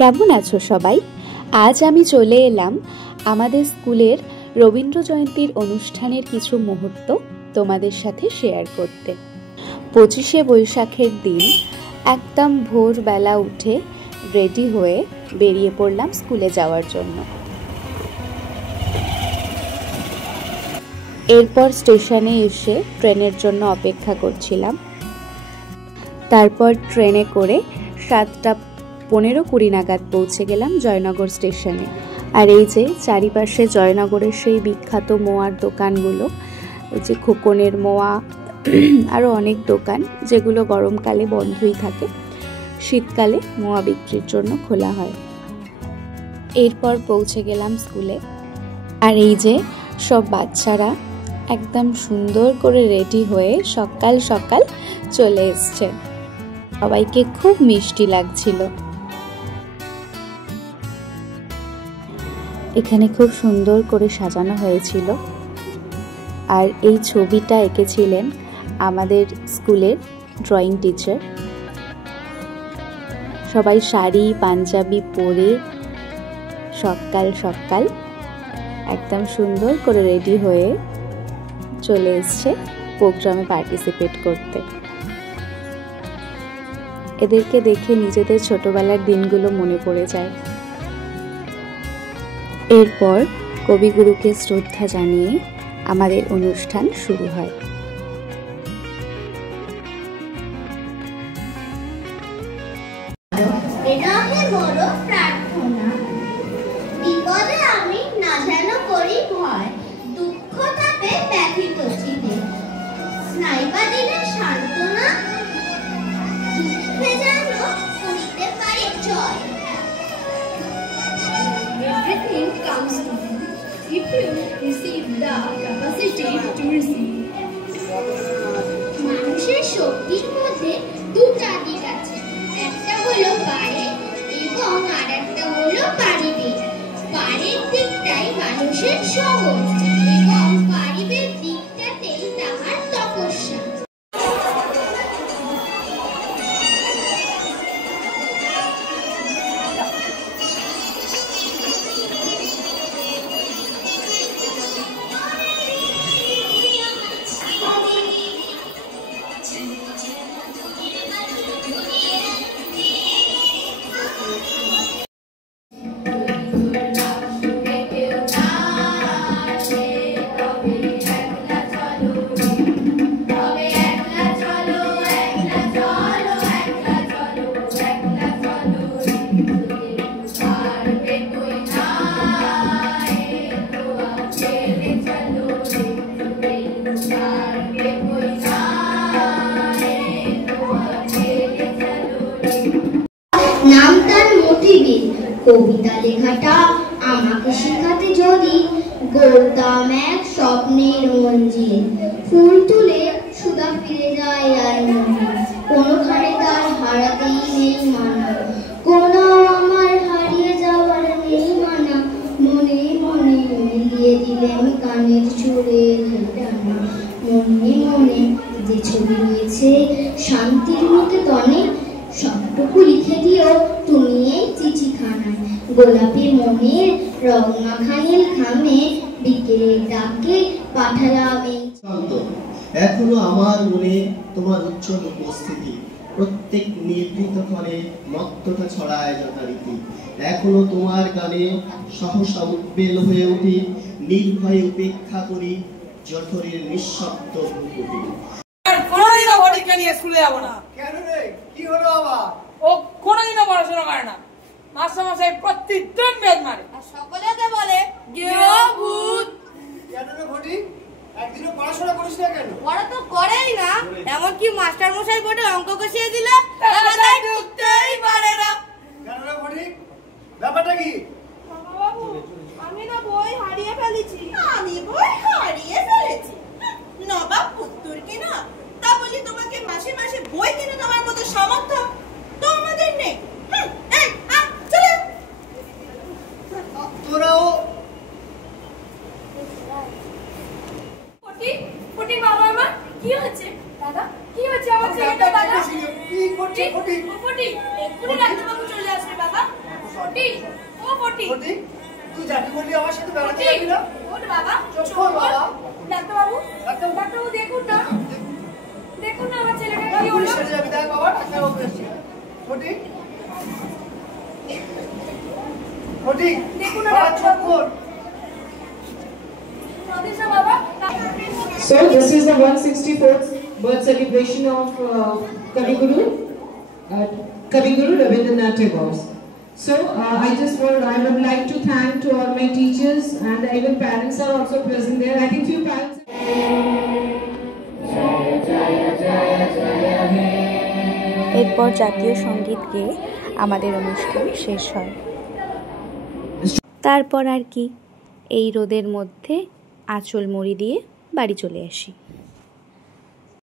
কেমন আছো সবাই? আজ আমি চলে এলাম আমাদের স্কুলের রবীন্দ্র জয়ন্তীর অনুষ্ঠানের কিছু মুহূর্ত তোমাদের সাথে শেয়ার করতে। 25শে বৈশাখের দিন একদম ভোরবেলা উঠে রেডি হয়ে বেরিয়ে পড়লাম স্কুলে যাওয়ার জন্য। এরপর স্টেশনে এসে ট্রেনের জন্য অপেক্ষা করছিলাম। তারপর ট্রেনে করে 7:15-20 নাগাদ পৌঁছে গেলাম জয়নগর স্টেশনে। আর এই যে চারিপাশে জয়নগরের সেই বিখ্যাত মোয়ার দোকানগুলো, এই যে খোকনের মোয়া, আরও অনেক দোকান যেগুলো গরমকালে বন্ধই থাকে, শীতকালে মোয়া বিক্রির জন্য খোলা হয়। এরপর পৌঁছে গেলাম স্কুলে। আর এই যে সব বাচ্চারা একদম সুন্দর করে রেডি হয়ে সকাল সকাল চলে এসছে। সবাইকে খুব মিষ্টি লাগছিল। এখানে খুব সুন্দর করে সাজানো হয়েছিল। আর এই ছবিটা এঁকেছিলেন আমাদের স্কুলের ড্রয়িং টিচার। সবাই শাড়ি পাঞ্জাবি পরে সকাল সকাল একদম সুন্দর করে রেডি হয়ে চলে এসছে প্রোগ্রামে পার্টিসিপেট করতে। এদেরকে দেখে নিজেদের ছোটবেলার দিনগুলো মনে পড়ে যায়। এরপর কবিগুরুকে শ্রদ্ধা জানিয়ে আমাদের অনুষ্ঠান শুরু হয়। Everything comes to you if you receive the capacity to receive. মানুষের শক্তির মধ্যে দুটা দিক আছে, একটা হলো পারে এবং আরেকটা হলো পারিবে। পারের দিকটাই মানুষের সহজ এবং পারিবের দিকটাতেই তাহার তপস্যা। নাম তার মোটিবিল, কবিতা লেখাটা আমাকে শেখাতে যদি গড়তাম এক স্বপ্নের মঞ্জিল। ফুল তুলে সুধা ফিরে যায় আর মনে, কোনোখানে তার হারাতেই নেই মানা, কোনো আমার হারিয়ে যাওয়ার নেই মানা। মনে মনে মিলিয়ে দিলেন কানের সুরে টানা, মনে মনে যে ছবি রয়েছে শান্তির মধ্যে তনে, সবটুকু লিখে দিও তুমি এই চিঠিখানায়। গোলাপি মনের রং মাখানির ঘামে বিকেলের ডাকে পাঠালাম এই। এখনো আমার মনে তোমার উজ্জ্বল উপস্থিতি, প্রত্যেক নিভৃত ক্ষণে মত্ততা ছড়ায় যথারীতি। এখনো তোমার গানে সহসা উদ্বেল হয়ে উঠি, নির্ভয়ে উপেক্ষা করি জঠরের নিঃশব্দ ভূপতি। স্কুলে যাবো না। কেন রে, কি হলো আবার? ও কোনোদিনও পড়াশোনা করে না, মাস্টারমশাই প্রতিদিন বেদ মারে আর সকলেকে বলে ভূত। কেন রে ঘটি, একদিনও পড়াশোনা করিস না কেন? ওরা তো করেই না, এমনকি মাস্টারমশাই বোর্ডে অঙ্ক কষিয়ে দিলে ঢুকতেই পারে না। কেন রে ঘটি, ব্যাপারটা কি? বাবু, আমি না বই হারিয়ে ফেলেছি। আমি বই হারিয়ে ফেলেছি? নবাব পুত্তুর কিনা, তা বলি তোমাকে মাসে মাসে বই কিনে দেওয়ার মতো সামর্থ্য তো আমাদের নেই। চলে তোরাও বাবা, কি হয়েছে দাদা? কি হয়েছে আমার ছেলেটা দাদা? কি করছিস? ফটিক ওটি তুই যাবি বললি আমার সাথে বেড়াতে যাবি না? ওঠ বাবা, চুপ কর বাবা। ডাক্তারবাবু, ডাক্তারবাবু দেখুন না, দেখুন না আমার ছেলেটা কি তুই হলো। সেরে যাবি, দেখ বাবা, ডাক্তারবাবু এসেছে। ওটি ওটি দেখুন না বাবা, চুপ কর। নদিশা বাবা, So this is the 164th birth celebration of Kaviguru Rabindranath Tagore. So I would like to thank to all my teachers, and even parents are also present there. I think few parents. এরপর জাতীয় সঙ্গীত গেয়ে আমাদের অনুষ্ঠান শেষ হয়। তারপর আর কি, এই রোদের মধ্যে আঁচল মুড়ি দিয়ে বাড়ি চলে আসি।